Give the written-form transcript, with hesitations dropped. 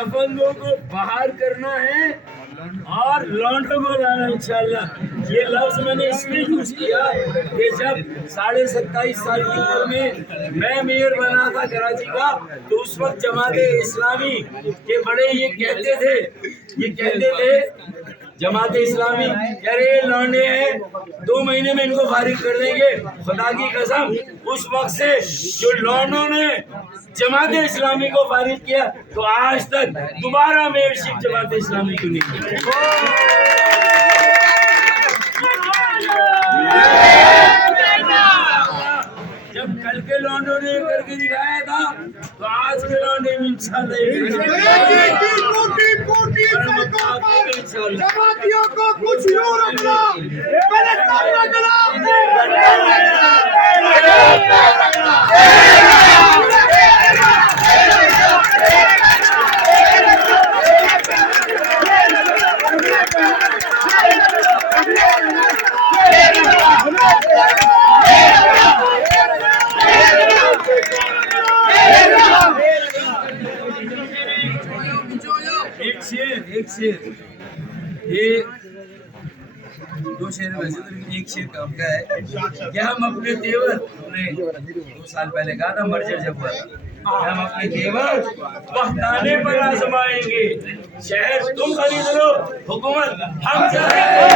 दबंगों को बाहर करना है और लौंडों को लाना इंशाल्लाह। ये लफ्ज मैंने इसलिए यूज किया कि जब 27.5 साल की उम्र में मैं मेयर बना था कराची का, तो उस वक्त जमाते इस्लामी के बड़े ये कहते थे जमात इस्लामी कह रहे लौंडे हैं, 2 महीने में इनको फारिग कर देंगे। खुदा की कसम उस वक्त से जो लौंडों ने जमात इस्लामी को फारिग किया, तो आज तक दोबारा मेयरशिप जमात इस्लामी को नहीं की। जब कल के लौंडों ने करके दिखाया था, तो आज के लौंडे भी जमातियों को कुछ यूं रखना, मेरे साथ रखना। एक शेर ये 2 शेर वैसे तो, लेकिन एक शेर काम का है। क्या हम अपने तेवर, हमने 2 साल पहले कहा था मर्जर जब हुआ था, हम अपने तेवर वक्ताने पर आजमाएंगे। शहर तुम खरीद लो, हुकूमत हम चाहेंगे।